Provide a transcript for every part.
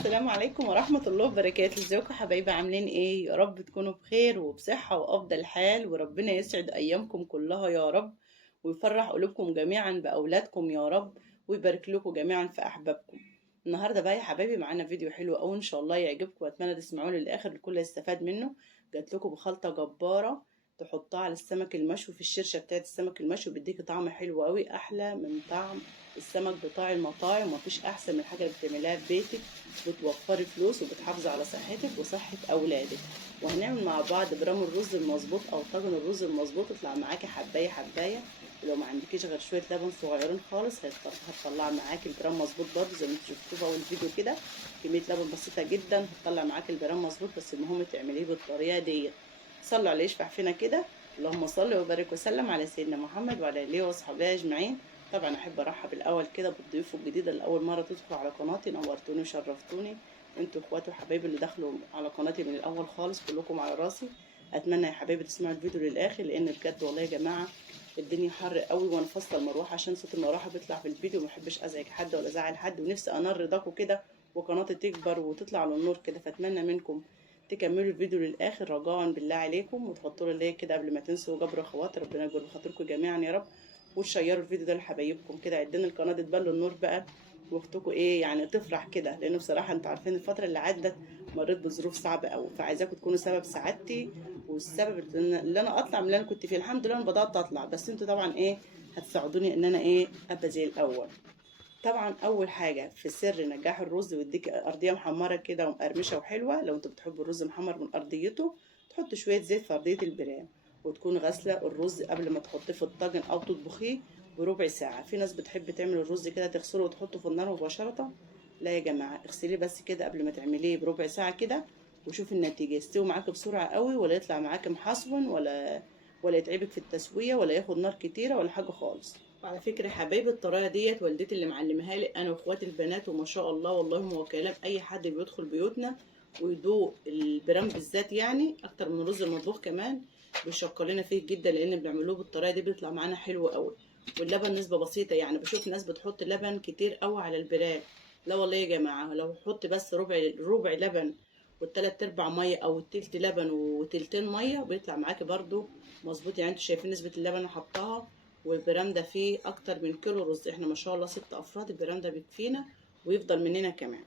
السلام عليكم ورحمة الله وبركاته. ازيكم حبايبي؟ عاملين ايه؟ يا رب تكونوا بخير وبصحة وافضل حال، وربنا يسعد ايامكم كلها يا رب، ويفرح قلوبكم جميعا باولادكم يا رب، ويبارك لكم جميعا في احبابكم. النهارده بقى يا حبايبي معانا فيديو حلو قوي ان شاء الله يعجبكم، واتمنى تسمعوه للاخر الكل يستفاد منه. جات لكم بخلطة جبارة تحطها على السمك المشوي في الشرشة بتاعت السمك المشوي، بيديكي طعم حلو قوي احلى من طعم السمك بتاع المطاعم، ومفيش احسن من حاجه اللي بتعمليها في بيتك، بتوفري فلوس وبتحافظي على صحتك وصحه اولادك. وهنعمل مع بعض برام الرز المظبوط او طاجن الرز المظبوط، يطلع معاكي حبايه حبايه، ولو ما عندكيش غير شويه لبن صغيرين خالص هتطلع معاكي البرام مظبوط برضه زي ما انتوا شفتوه في اول فيديو كده. كميه لبن بسيطه جدا هتطلع معاكي البرام مظبوط، بس المهم تعمليه بالطريقه دي. صلوا عليه يشفع فينا كده. اللهم صل وبارك وسلم على سيدنا محمد وعلى اله وصحبه اجمعين. طبعا احب ارحب الاول كده بالضيوف الجديده اللي اول مره تدخل على قناتي، نورتوني وشرفتوني. انتوا اخواتي وحبايبي اللي دخلوا على قناتي من الاول خالص، كلكم على راسي. اتمنى يا حبايبي تسمعوا الفيديو للاخر، لان بجد والله يا جماعه الدنيا حر قوي، وانا فاصله المروحه عشان صوت المروحه بيطلع في الفيديو، ما بحبش ازعج حد ولا ازعل حد، ونفسي انار رضاكم كده وقناتي تكبر وتطلع للنور كده. فاتمنى منكم تكملوا الفيديو للاخر رجاء بالله عليكم، وتحطوا لي لايك كده قبل ما تنسوا، جبر خواطر ربنا يجبر بخاطركم جميعا يا رب. وتشيروا الفيديو ده لحبايبكم كده، عدين القناه دي تبان النور بقى، واختكم ايه يعني تفرح كده، لان بصراحه انتوا عارفين الفتره اللي عدت مريت بظروف صعبه قوي، فعايزاكم تكونوا سبب سعادتي والسبب اللي انا اطلع من اللي انا كنت فيه. الحمد لله انا بدات اطلع، بس انتوا طبعا ايه هتساعدوني ان انا ايه ابقى زي الاول. طبعا اول حاجه في سر نجاح الرز ويديك ارضيه محمره كده ومقرمشه وحلوه، لو انتوا بتحبوا الرز محمر من ارضيته تحط شويه زيت في ارضيه البرام، وتكون غاسله الرز قبل ما تحطيه في الطاجن او تطبخيه بربع ساعه. في ناس بتحب تعمل الرز كده تغسله وتحطه في النار مباشره، لا يا جماعه اغسليه بس كده قبل ما تعمليه بربع ساعه كده، وشوفي النتيجه يستوي معاك بسرعه قوي، ولا يطلع معاك محصون، ولا يتعبك في التسويه، ولا ياخد نار كتيره ولا حاجه خالص. وعلى فكرة يا حبايبي الطريقة ديت والدتي اللي معلمها لي أنا وإخواتي البنات، وما شاء الله والله موكلة بأي حد بيدخل بيوتنا ويدوق البرام بالذات، يعني أكتر من رز المطبوخ كمان بيشكر لنا فيه جدا، لأن بنعملوه بالطريقة دي بيطلع معانا حلو قوي. واللبن نسبة بسيطة، يعني بشوف ناس بتحط لبن كتير قوي على البرام، لا والله يا جماعة لو حط بس ربع لبن والتلات ارباع ميه، او التلت لبن وتلتين ميه، بيطلع معاكي برضو مظبوط. يعني انتوا شايفين نسبه اللبن اللي حطاها، والبرام ده فيه اكتر من كيلو رز، احنا ما شاء الله 6 افراد، البرام ده بيكفينا ويفضل مننا كمان.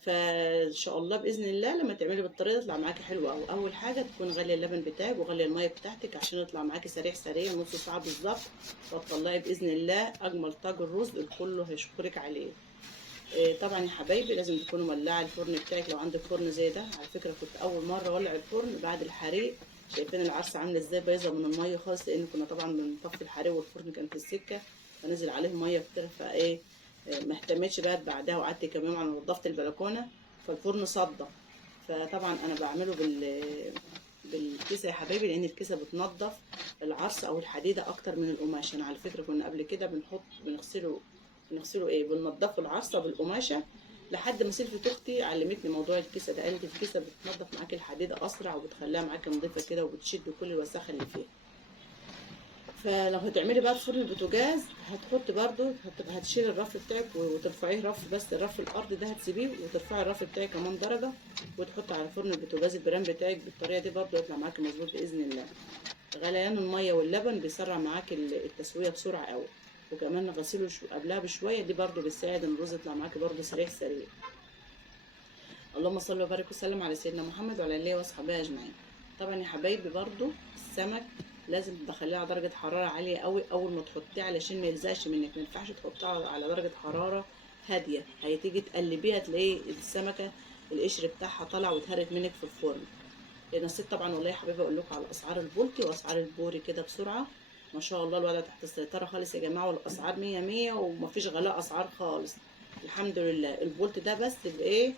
فان شاء الله باذن الله لما تعملي بالطريقه يطلع معاكي حلو قوي. اول حاجه تكون غاليه اللبن بتاعك وغاليه الميه بتاعتك عشان يطلع معاكي سريع سريع نص ساعه بالظبط، وتطلعي باذن الله اجمل طاجن رز الكل هيشكرك عليه. طبعا يا حبايبي لازم تكونوا مولعه الفرن بتاعك لو عندك فرن زي ده. على فكره كنت اول مره اولع الفرن بعد الحريق، شايفين العرسه عامله ازاي بايظه من الميه خالص، لان كنا طبعا بنطفي الحريق والفرن كان في السكه فنزل عليه ميه كتير، فايه ما اهتمتش بقى بعدها، وقعدت كام يوم على نظافه البلكونه فالفرن صدى. فطبعا انا بعمله بالكيسه يا حبايبي، لان الكيسه بتنضف العرس او الحديده اكتر من القماشه. انا على فكره كنا قبل كده بنغسله ايه بننضفه العرصه بالقماشه، لحد ما سلفة اختي علمتني موضوع الكيسه ده، قالت الكيسه بتنضف معاكي الحديده اسرع وبتخليها معاكي نظيفه كده وبتشد كل الوساخه اللي فيها. فلو هتعملي بقى في فرن البوتاجاز هتحطي برضو هتشيلي الرف بتاعك وترفعيه رف، بس الرف الارضي ده هتسيبيه وترفعي الرف بتاعك كمان درجه، وتحطي على فرن البوتاجاز البرام بتاعك بالطريقه دي برضو يطلع معاكي مظبوط باذن الله. غليان الميه واللبن بيسرع معاكي التسويه بسرعه قوي، وكمان غسيله قبلها بشويه، دي برضو بتساعد ان الرز يطلع معاكي برضو سريع سريع. اللهم صل وبارك وسلم على سيدنا محمد وعلى اله وصحبه اجمعين. طبعا يا حبايبي برضو السمك لازم تدخليه على درجه حراره عاليه قوي اول ما تحطيه، علشان ما يلزقش منك، ما ينفعش تحطيه على درجه حراره هاديه، هتيجي تقلبيها تلاقي السمكه القشر بتاعها طالع واتهرت منك في الفرن. نسيت طبعا والله يا حبايبي اقول لكم على اسعار البولتي واسعار البوري كده بسرعه. ما شاء الله الوضع تحت السيطره خالص يا جماعه، والاسعار مية مية ومفيش غلاء اسعار خالص الحمد لله. البولت ده بس بايه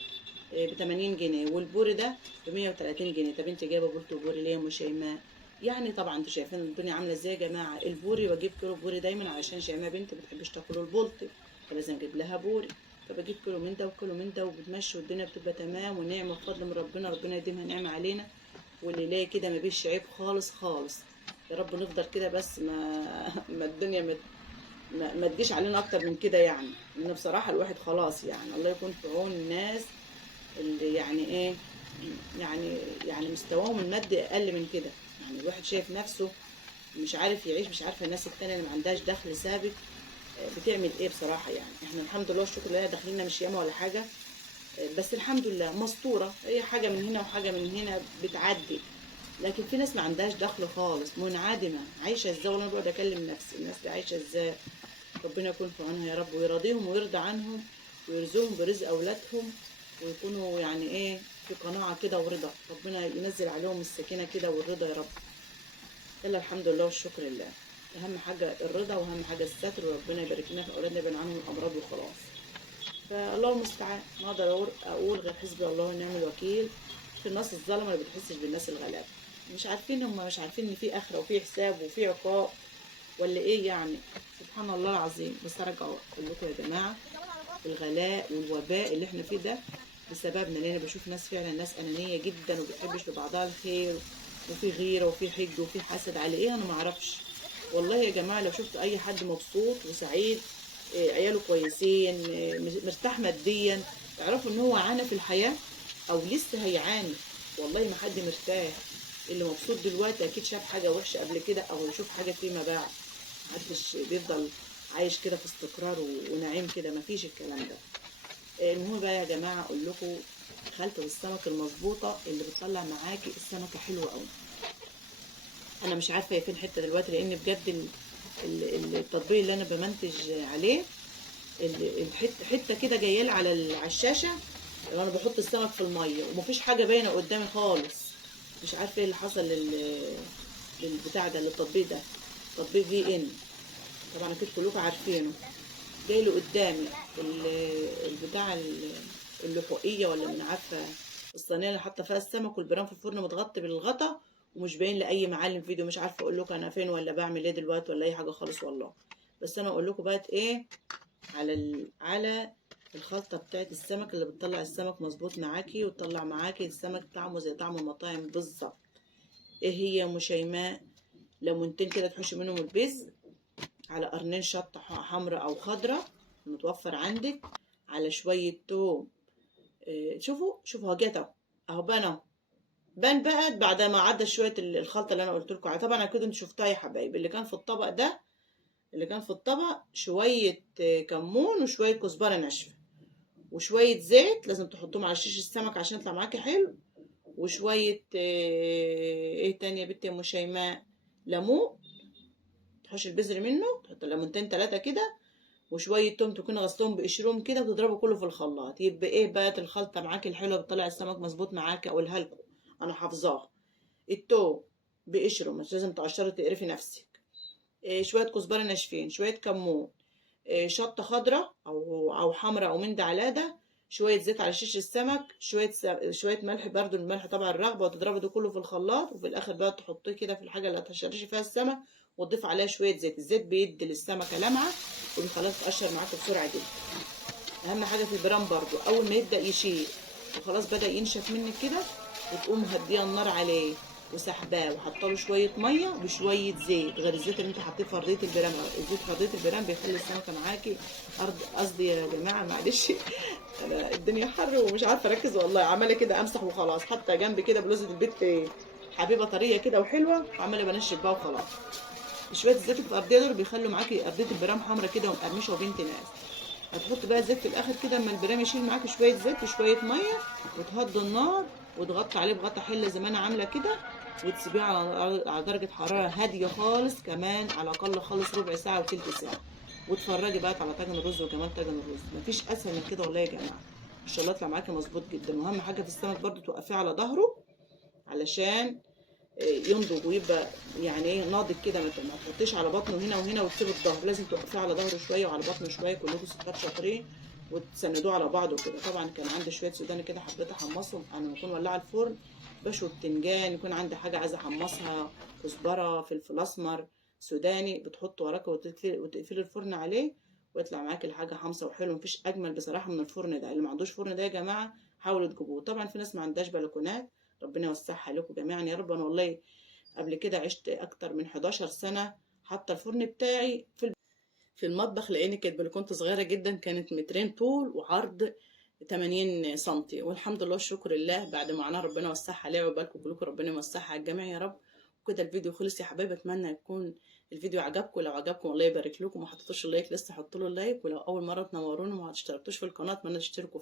ب 80 جنيه، والبوري ده ب 130 جنيه. طب انت جايبه بولت وبوري ليه يا ام شيماء؟ يعني طبعا انتوا شايفين الدنيا عامله ازاي يا جماعه. البوري بجيب كيلو بوري دايما علشان شيماء بنتي ما بتحبش تاكل البولتي، فلازم اجيب لها بوري، فبجيب كيلو من ده وكيلو من ده وبتمشي، والدنيا بتبقى تمام ونعمه بفضل من ربنا، ربنا يديمها نعمه علينا. واللي يلاقي كده ما بيش عيب خالص خالص. يا رب نفضل كده بس ما الدنيا ما تجيش علينا اكتر من كده يعني. ان بصراحه الواحد خلاص يعني الله يكون في عون الناس اللي يعني ايه، يعني مستواهم المادي اقل من كده. يعني الواحد شايف نفسه مش عارف يعيش، مش عارفه الناس التانية اللي ما عندهاش دخل ثابت بتعمل ايه بصراحه. يعني احنا الحمد لله والشكر لله داخلنا مش ياما ولا حاجه، بس الحمد لله مستوره، هي حاجه من هنا وحاجه من هنا بتعدي. لكن في ناس ما عندهاش دخل خالص، منعدمه، عايشه ازاي؟ وانا بقعد اكلم نفسي الناس دي عايشه ازاي؟ ربنا يكون في عونها يا رب، ويرضيهم ويرضى عنهم، ويرزقهم برزق اولادهم، ويكونوا يعني ايه في قناعه كده ورضا. ربنا ينزل عليهم السكينه كده والرضا يا رب. يلا الحمد لله والشكر لله. اهم حاجه الرضا، واهم حاجه الستر، وربنا يبارك لنا في اولادنا يبعد عنهم الامراض وخلاص. فالله المستعان، ما اقدر اقول غير حسبي الله ونعم الوكيل في الناس الظلمه اللي بتحسش بالناس الغلابه. مش عارفين، هم مش عارفين ان في اخره وفي حساب وفي عقاب ولا ايه يعني؟ سبحان الله العظيم. بس ارجع اقول لكم يا جماعه، الغلاء والوباء اللي احنا فيه ده بسببنا، لان انا بشوف ناس فعلا ناس انانيه جدا وبتحبش لبعضها الخير، وفي غيره وفي حقد وفي حسد على ايه انا ما اعرفش. والله يا جماعه لو شفت اي حد مبسوط وسعيد، عياله كويسين، مرتاح ماديا، اعرفوا ان هو عانى في الحياه او لسه هيعاني. والله ما حد مرتاح. اللي مبسوط دلوقتي اكيد شاف حاجه وحشه قبل كده او يشوف حاجه فيما بعد. محدش بيفضل عايش كده في استقرار ونعيم كده، مفيش الكلام ده. المهم بقى يا جماعه اقول لكم، خلطه السمك المظبوطه اللي بتطلع معاكي السمكه حلوه قوي. انا مش عارفه هي فين حته دلوقتي، لان بجد التطبيق اللي انا بمنتج عليه حته كده جايه لي على الشاشه وانا بحط السمك في الميه، ومفيش حاجه باينه قدامي خالص. مش عارفه ايه اللي حصل للبتاع ده، للتطبيق ده. تطبيق في ان، طبعا اكيد كلكم عارفينه. جاي له قدامي البتاع اللحوقيه ولا من عارفه، الصينيه اللي حاطه فيها السمك والبرام في الفرن متغطي بالغطا، ومش باين لاي معلم فيديو. مش عارفه اقول لكم انا فين ولا بعمل ايه دلوقتي ولا اي حاجه خالص والله. بس انا اقول لكم بقى ايه على الخلطه بتاعت السمك اللي بتطلع السمك مظبوط معاكي، وتطلع معاكي السمك طعمه زي طعم المطاعم بالظبط. ايه هي يا ام شيماء؟ ليمونتين كده تحشي منهم البذر، على قرنين شطه حمراء او خضراء متوفر عندك، على شويه توم. شوفوا هو جت اهو بان اهو. بان بقى بعد ما عدى شويه الخلطه اللي انا قلت لكم عليها. طبعا اكيد انتوا شفتها يا حبايبي. اللي كان في الطبق ده، اللي كان في الطبق شويه كمون وشويه كزبره ناشفه وشويه زيت، لازم تحطوهم على شيش السمك عشان يطلع معاكي حلو. وشويه ايه تاني يا بنتي يا ام شيماء؟ ليمون، تحشي البذر منه، تحط ليمونتين ثلاثه كده، وشويه توم تكوني غسلهم بقشرهم كده، وتضربوا كله في الخلاط. يبقى ايه بقى الخلطه معاكي الحلوه بتطلع السمك مظبوط معاكي؟ اقولها لكم انا حافظاها. التوم بقشره، مش لازم تقشري تقرفي نفسك. شويه كزبره ناشفين، شويه كمون، شطه خضراء او حمراء او من ده على ده، شويه زيت على شيش السمك، شويه ملح، برضو الملح طبعا الرغبه، وتضربي ده كله في الخلاط. وفي الاخر بقى تحطيه كده في الحاجه اللي هتشرشي فيها السمك، وتضيف عليها شويه زيت. الزيت بيدي للسمكه لمعه وبيخليها تقشر معاك بسرعه جدا. اهم حاجه في البرام برضو، اول ما يبدا يشيل وخلاص بدا ينشف منك كده، وتقوم مهديه النار عليه وسحباه، وحاطه له شويه ميه وشويه زيت غير الزيت اللي انت حاطيه في ارضيه البرام. الزيت في ارضيه البرام بيخلي السمكه معاكي قصدي يا جماعه معلش انا الدنيا حر ومش عارفه اركز والله، عماله كده امسح وخلاص. حتى جنبي كده بلوزه البيت حبيبه طريه كده وحلوه، عماله بنشف بقى وخلاص. شويه الزيت في الارضيه دول بيخلوا معاكي ارضيه البرام حمرا كده ومقرمشه وبنت ناس. هتحط بقى زيت في الاخر كده اما البرام يشيل معاكي شويه زيت وشويه ميه، وتهدي النار وتغطي عليه بغطا حله زي ما انا عامله كده، وتسيبيه على درجه حراره هاديه خالص، كمان على الاقل خالص ربع ساعه وتلت ساعه. وتفرجي بقى على طاجن الرز وكمان طاجن الرز. مفيش اسهل من كده والله يا جماعه. ان شاء الله يطلع معاكي مظبوط جدا. واهم حاجه في السمك برضو توقفيه على ظهره علشان ينضج ويبقى يعني ايه ناضج كده. ما تحطيش على بطنه هنا وهنا وتسيب الظهر، لازم توقفيه على ظهره شويه وعلى بطنه شويه، كلكم ستات شاطرين، وتسندوه على بعضه كده. طبعا كان عندي شويه سوداني كده حبيت احمصهم. انا بكون ولعه الفرن بشوي بتنجان، يكون عندي حاجه عايزه احمصها، كزبره، فلفل اسمر، سوداني، بتحط وراكه وتقفلي الفرن عليه، ويطلع معاكي الحاجه حمصه وحلو. مفيش اجمل بصراحه من الفرن ده. اللي ما عندوش فرن ده يا جماعه حاولوا تجيبوه. طبعا في ناس ما عندهاش بلكونات، ربنا يوسعها لكم جميعا يا رب. انا والله قبل كده عشت اكتر من 11 سنه حتى الفرن بتاعي في المطبخ، لان كانت بلكونة صغيرة جدا، كانت مترين طول وعرض 80 سنتي. والحمد لله الشكر لله بعد ما عنا ربنا وسعها عليها ويباركوا كلكم، ربنا يوسعها على الجميع يا رب. وكده الفيديو خلص يا حبايبي، اتمنى يكون الفيديو عجبكم. لو عجبكم الله يبارك لكم، ما حطيتوش اللايك لسه حطوا له اللايك، ولو اول مره تنورونا وما اشتركتوش في القناه اتمنى تشتركوا